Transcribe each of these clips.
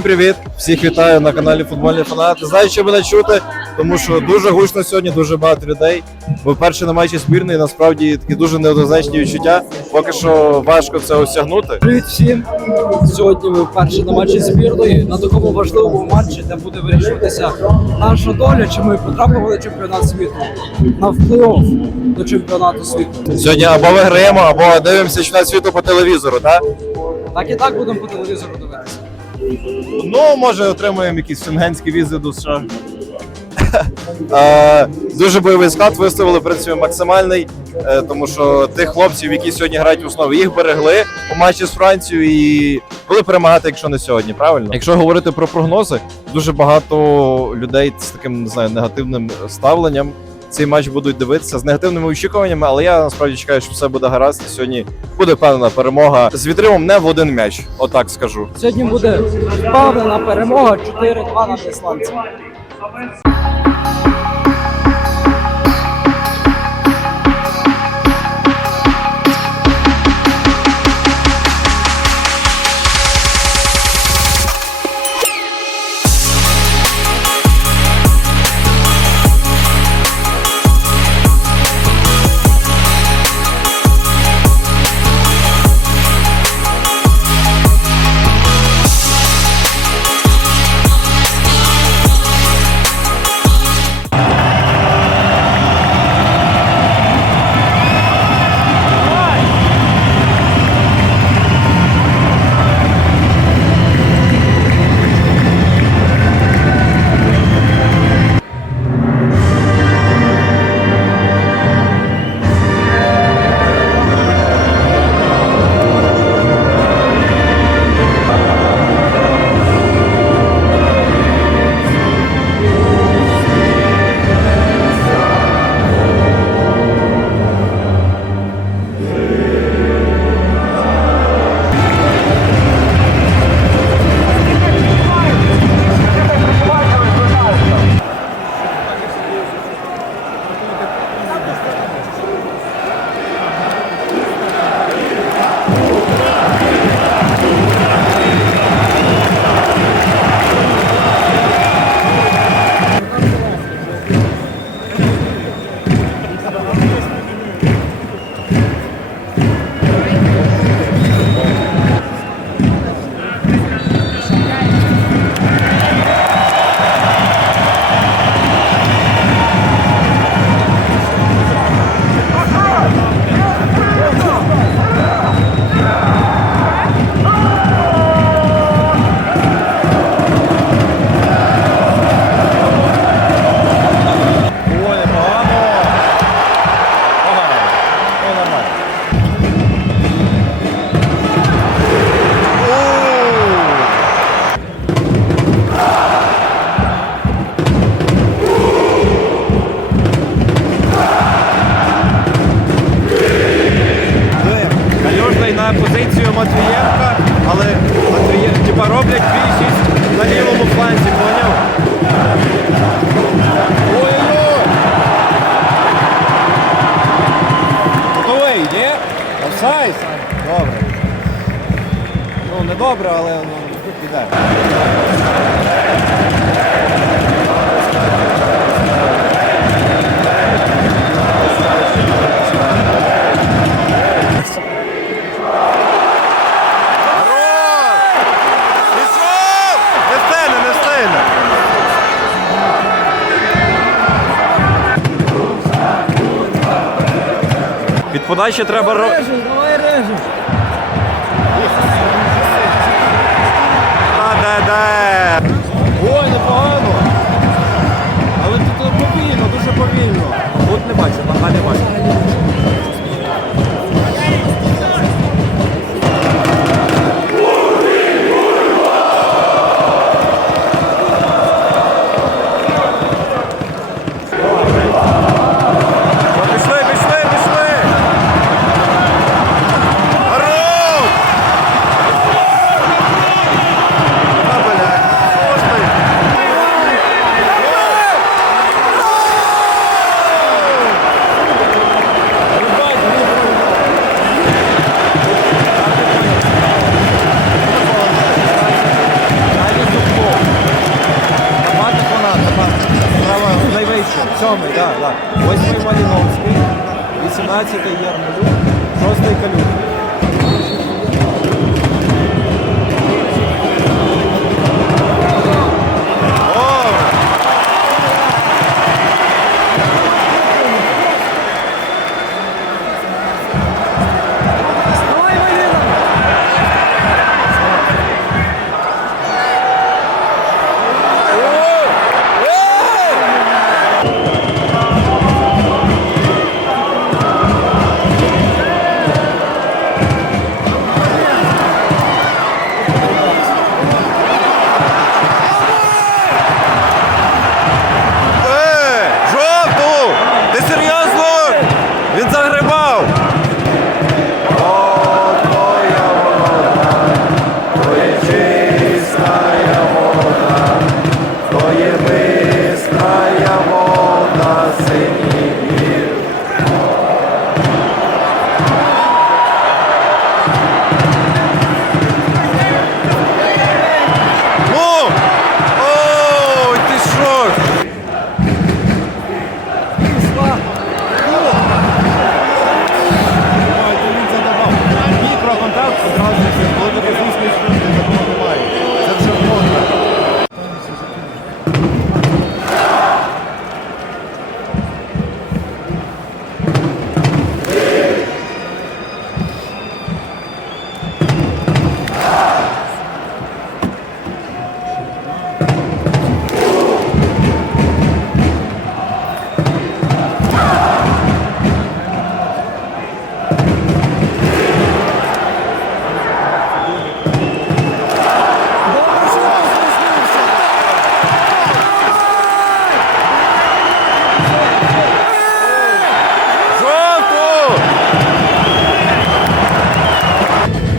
Всім привіт! Всіх вітаю на каналі Футбольні Фанати. Знаю, що мене чути, тому що дуже гучно сьогодні, дуже багато людей. Бо вперше на матчі збірної насправді такі дуже неоднозначні відчуття. Поки що важко це осягнути. Привіт всім! Сьогодні ми вперше на матчі збірної на такому важливому матчі, де буде вирішуватися наша доля, чи ми потрапимо на чемпіонат світу на вплив до чемпіонату світу. Сьогодні або виграємо, або дивимося чемпіонат світу по телевізору, так? Так і так будемо по телевізору дивитися. Ну, може, отримаємо якісь шенгенські візи до США. Е, Дуже бойовий склад виставили, в принципі, максимальний, е, тому що тих хлопців, які сьогодні грають в основі, їх берегли у матчі з Францією і були перемагати, якщо не сьогодні, правильно? Якщо говорити про прогнози, дуже багато людей з таким не знаю негативним ставленням. Цей матч будуть дивитися з негативними очікуваннями, але я насправді чекаю, що все буде гаразд. Сьогодні буде певна перемога з відривом не в один м'яч. Отак скажу. Сьогодні буде впевнена перемога 4-2 на ісландцями. Матвієнка, але Матвієнка, типа роблять більшість на лівому фланзі, поняв? Готовий, ні? Офсайд? Добре. Ну, не добре, але ну, піде. Подачі треба робити. давай режеш! А, де, де. Ой, непогано. Але тут повільно, дуже повільно. От не бачу, ага, не бачу. 18-й просто шостий Калюк.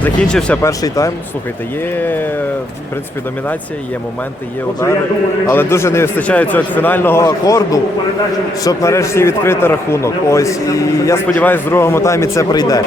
Закінчився перший тайм. Слухайте, є в принципі домінація, є моменти, є удари, але дуже не вистачає цього фінального акорду, щоб нарешті відкрити рахунок. Ось і я сподіваюся, в другому таймі це прийде.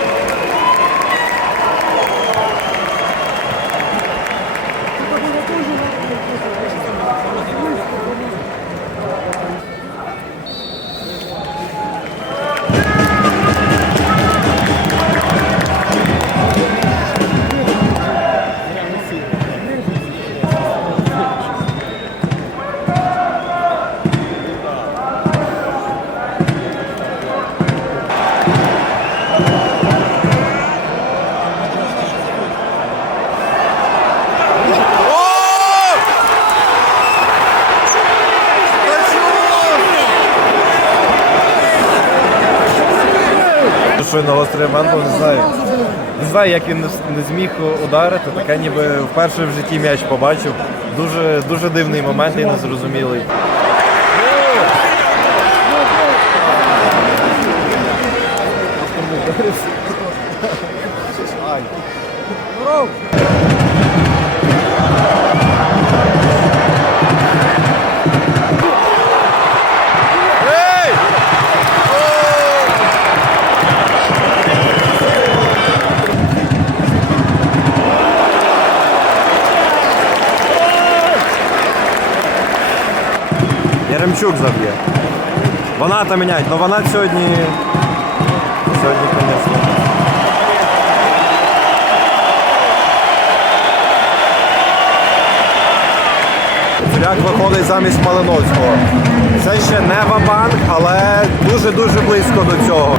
Гострий момент, не знаю. Не знаю, як він не зміг ударити, таке ніби вперше в житті м'яч побачив. Дуже, дуже дивний момент і незрозумілий. Яремчук заб'є. Вона там міняють, але вона сьогодні. Сьогодні, звісно. Цуряк виходить замість Малиновського. Це ще не вабанк, але дуже-дуже близько до цього.